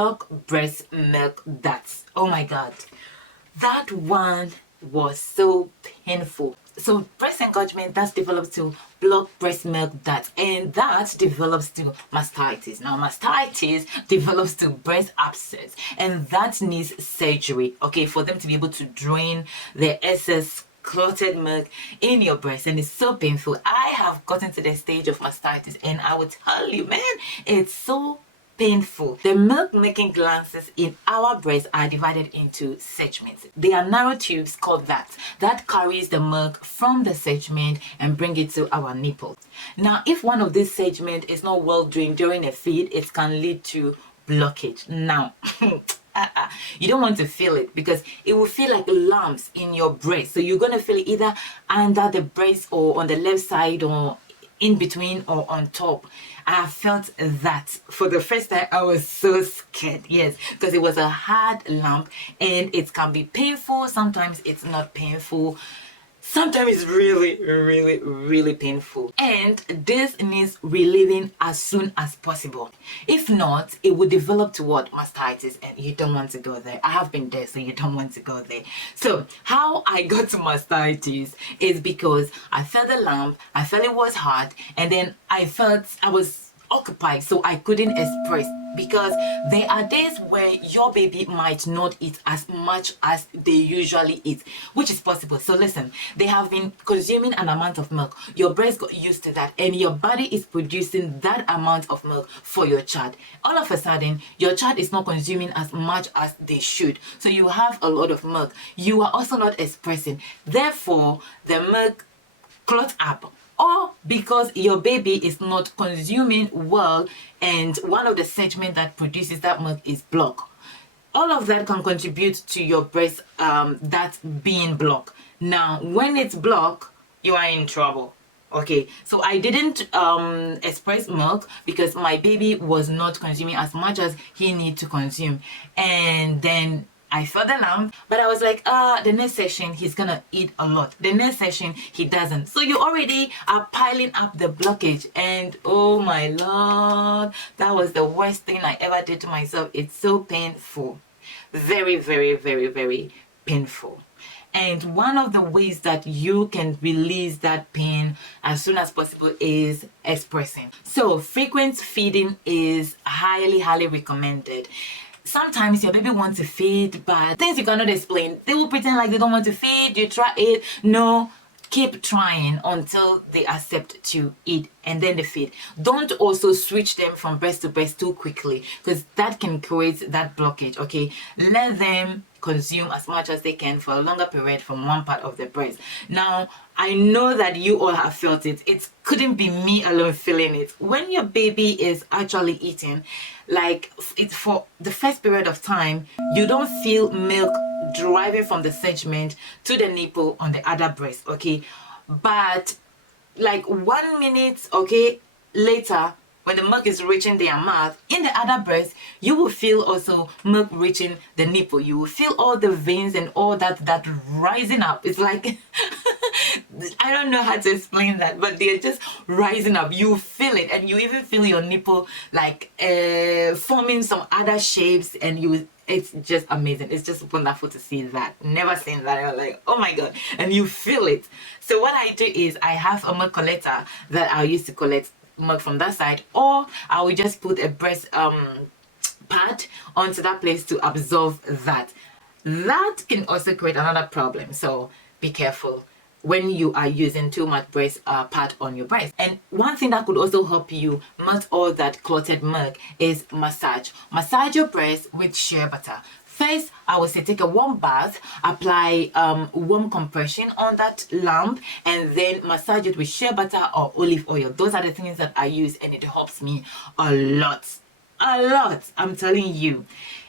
block breast milk ducts. Oh my god, that one was so painful. So breast engorgement, that's developed to block breast milk ducts, and that develops to mastitis. Now mastitis develops to breast abscess, and that needs surgery, okay, for them to be able to drain the excess clotted milk in your breast, and it's so painful. I have gotten to the stage of mastitis, and I will tell you, man, it's so painful. The milk making glands in our breast are divided into segments. They are narrow tubes called ducts that carries the milk from the segment and bring it to our nipple. Now if one of these segments is not well drained during a feed, it can lead to blockage. Now you don't want to feel it because it will feel like lumps in your breast. So you're going to feel it either under the breast or on the left side or in between or on top. I felt that for the first time. I was so scared, yes, because it was a hard lump and it can be painful. Sometimes it's not painful. Sometimes it's really painful, and this needs relieving as soon as possible. If not, it will develop to what? Mastitis, and you don't want to go there. I have been there, so you don't want to go there. So how I got to mastitis is because I felt the lump, I felt it was hard, and then I felt I was occupied, so I couldn't express, because there are days where your baby might not eat as much as they usually eat, which is possible. So listen, they have been consuming an amount of milk, your breast got used to that, and your body is producing that amount of milk for your child. All of a sudden your child is not consuming as much as they should, so you have a lot of milk. You are also not expressing, therefore the milk clots up, or because your baby is not consuming well and one of the segments that produces that milk is blocked. All of that can contribute to your breast that being blocked. Now when it's blocked, you are in trouble. Okay, so I didn't express milk because my baby was not consuming as much as he need to consume, and then I felt the lump, but I was like, the next session he's gonna eat a lot. The next session he doesn't. So you already are piling up the blockage, and oh my lord, that was the worst thing I ever did to myself. It's so painful, very painful. And one of the ways that you can release that pain as soon as possible is expressing. So frequent feeding is highly recommended. Sometimes your baby wants to feed, but things you cannot explain, they will pretend like they don't want to feed. You try it, no, keep trying until they accept to eat, and then they feed. Don't also switch them from breast to breast too quickly, because that can create that blockage. Okay, let them consume as much as they can for a longer period from one part of the breast. Now I know that you all have felt it. It couldn't be me alone feeling it. When your baby is actually eating, like it's for the first period of time, you don't feel milk driving from the segment to the nipple on the other breast, okay? But like 1 minute, okay, later, when the milk is reaching their mouth, in the other breast, you will feel also milk reaching the nipple. You will feel all the veins and all that rising up. It's like I don't know how to explain that, but they're just rising up. You feel it, and you even feel your nipple like forming some other shapes, and it's just amazing. It's just wonderful to see that. Never seen that. I'm like, oh my god, and you feel it. So what I do is I have a milk collector that I use to collect milk from that side, or I will just put a breast pad onto that place to absorb that. That can also create another problem, so be careful when you are using too much breast pad on your breast. And one thing that could also help you melt all that clotted milk is massage. Massage your breast with shea butter. First, I would say take a warm bath, apply warm compression on that lump, and then massage it with shea butter or olive oil. Those are the things that I use, and it helps me a lot. I'm telling you.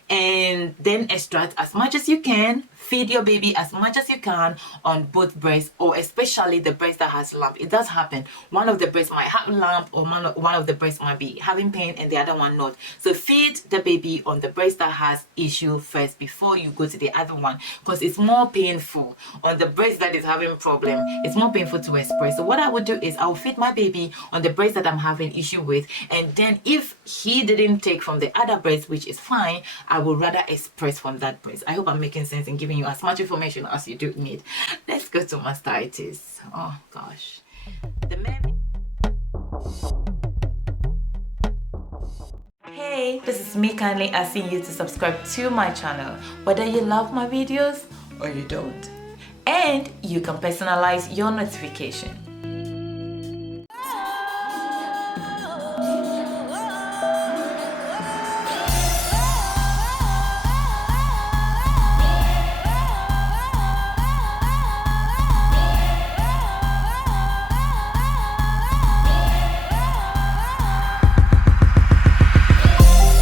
And then extract as much as you can feed your baby as much as you can on both breasts, or especially the breast that has lump. It does happen. One of the breasts might have lump, or one of the breasts might be having pain and the other one not. So feed the baby on the breast that has issue first before you go to the other one, because it's more painful on the breast that is having problem. It's more painful to express. So what I would do is I'll feed my baby on the breast that I'm having issue with, and then if he didn't take from the other breast, which is fine, I will rather express from that breast. I hope I'm making sense and giving you as much information as you do need. Let's go to mastitis. Oh gosh. Hey, this is me kindly asking you to subscribe to my channel, whether you love my videos or you don't. And you can personalize your notification.